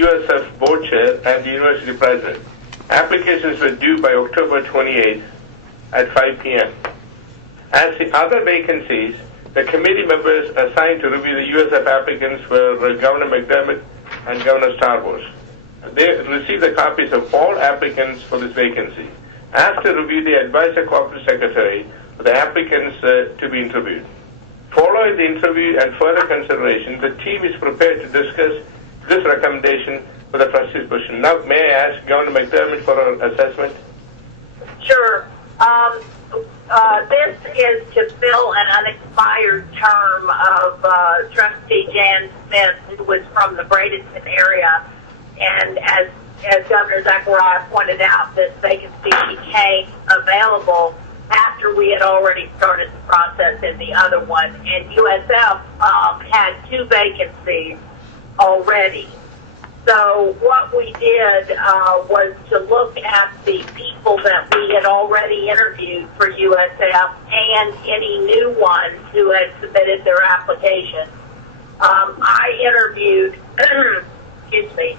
USF board chair and the university president. Applications were due by October 28th at 5 p.m. As the other vacancies, the committee members assigned to review the USF applicants were Governor McDermott and Governor Starbuck. They received the copies of all applicants for this vacancy. After review, they advised the corporate secretary for the applicants to be interviewed. Following the interview and further consideration, the team is prepared to discuss this recommendation for the trustee's position. Now, may I ask Governor McDermott for an assessment? Sure. This is to fill an unexpired term of Trustee Jan Smith, who was from the Bradenton area. And as Governor Zachariah pointed out, this vacancy became available after we had already started the process in the other one. And USF had 2 vacancies already. So what we did was to look at the people that we had already interviewed for USF and any new ones who had submitted their application. I interviewed, excuse me,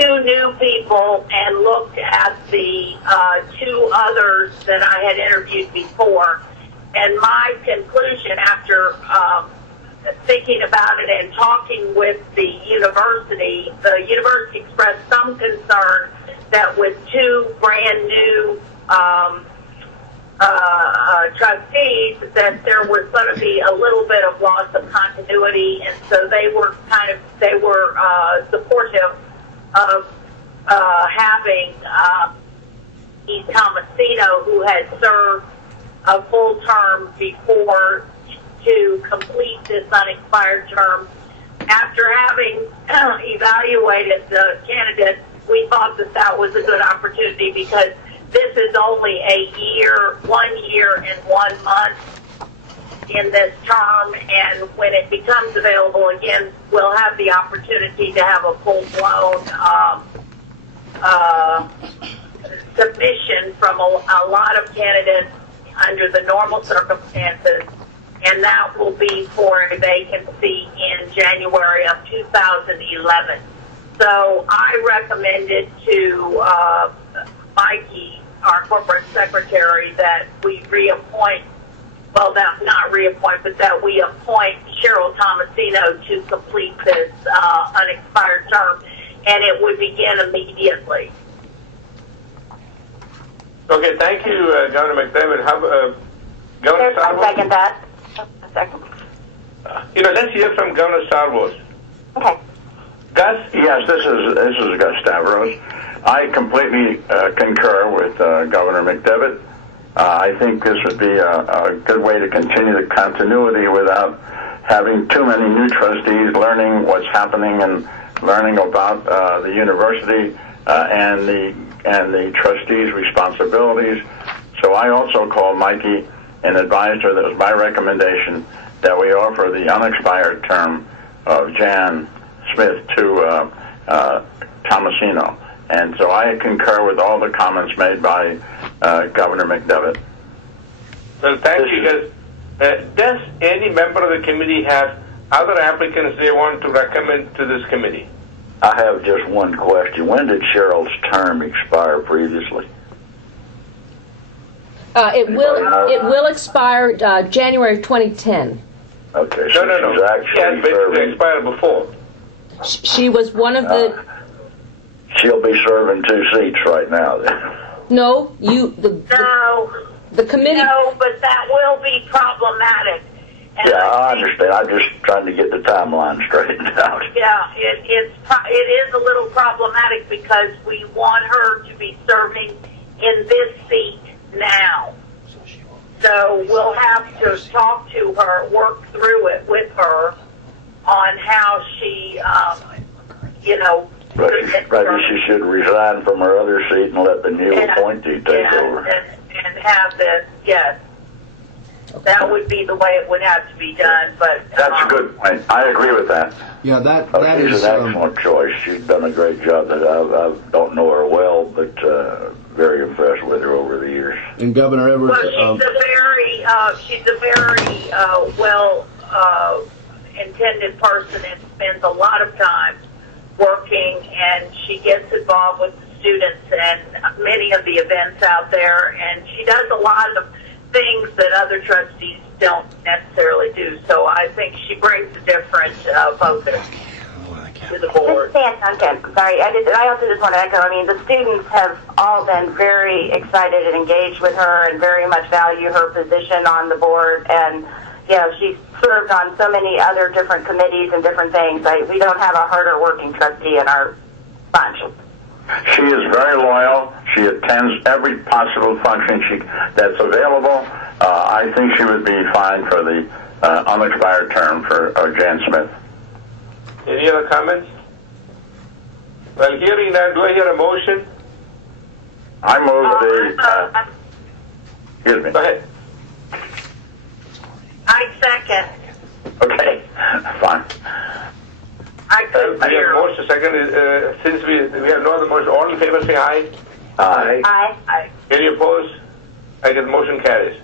2 new people and looked at the 2 others that I had interviewed before. And my conclusion after thinking about it and talking with the university expressed some concern that with 2 brand new trustees that there was going to be a little bit of loss of continuity, and so they were supportive of having Tomasino, who had served a full term before, to complete this unexpired term. After having evaluated the candidates, we thought that that was a good opportunity because this is only a 1 year and 1 month in this term, and when it becomes available again, we'll have the opportunity to have a full-blown submission from a lot of candidates under the normal circumstances, and that will be for a vacancy in January of 2011. So I recommended to Mikey, our corporate secretary, that we reappoint, well, not reappoint, but that we appoint Cheryl Tomasino to complete this unexpired term, and it would begin immediately. Okay, thank you, Governor McDermott. Governor Starbuck? I second that. A second. Let's hear from Governor Starbuck. Okay. Gus? Yes, this is Gus Stavros. I completely concur with Governor McDevitt. I think this would be a good way to continue the continuity without having too many new trustees learning what's happening and learning about the university and the trustees' responsibilities. So I also called Mikey and advised her that it was my recommendation that we offer the unexpired term of Jan Smith to Tomasino. And so I concur with all the comments made by Governor McDevitt. Well, thank you, guys. Does any member of the committee have other applicants they want to recommend to this committee? I have just one question. When did Cheryl's term expire previously? It will expire January of 2010. Okay, so no. she's actually She has basically serving. expired before. She was one of the. She'll be serving 2 seats right now. Then. No, the committee. No, but that will be problematic. And Yeah, I understand. I'm just trying to get the timeline straightened out. Yeah, it is a little problematic because we want her to be serving in this seat now. So we'll have to talk to her, work through it with her on how she, Maybe she should resign from her other seat and let the new appointee take over. And have this, yes. That would be the way it would have to be done, but... That's a good point. I agree with that. Yeah, that She's is... an excellent choice. She's done a great job. That I don't know her well, but very impressed with her over the years. And Governor Edwards... Well, she's a very well intended person and spends a lot of time working, and she gets involved with the students and many of the events out there, and she does a lot of things that other trustees don't necessarily do. So I think she brings a different focus to the board. This is Sam Duncan. Sorry, I also just want to echo, I mean, the students have all been very excited and engaged with her and very much value her position on the board. And, you know, she's served on so many other different committees and different things. We don't have a harder working trustee in our bunch. She is very loyal. She attends every possible function that's available. I think she would be fine for the unexpired term for Jan Smith. Any other comments? Well, hearing that, do I hear a motion? I move excuse me. Go ahead. I second. Okay, fine. I couldn't I have hear. a motion second. Since we have no other motion, all in favor say aye. Aye. Aye. Any opposed? I guess motion carries.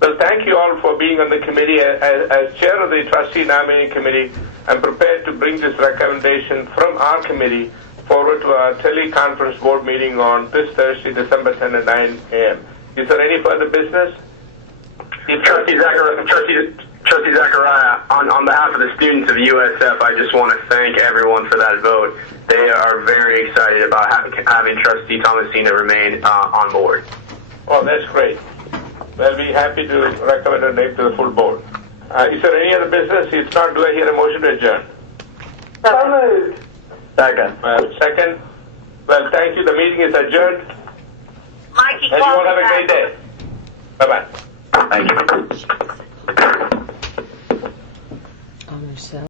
Well, thank you all for being on the committee. As chair of the trustee nominating committee, I'm prepared to bring this recommendation from our committee forward to our teleconference board meeting on this Thursday, December 10 at 9 a.m. Is there any further business? Trustee Zachariah, on behalf of the students of USF, I just want to thank everyone for that vote. They are very excited about having Trustee Thomasina remain on board. Oh, that's great. We'll be happy to recommend a name to the full board. Is there any other business? If not, do I hear a motion to adjourn? So moved. Second. Second. Well, thank you. The meeting is adjourned. Mikey, And you all have a great day. Bye-bye. Thank you. On yourself.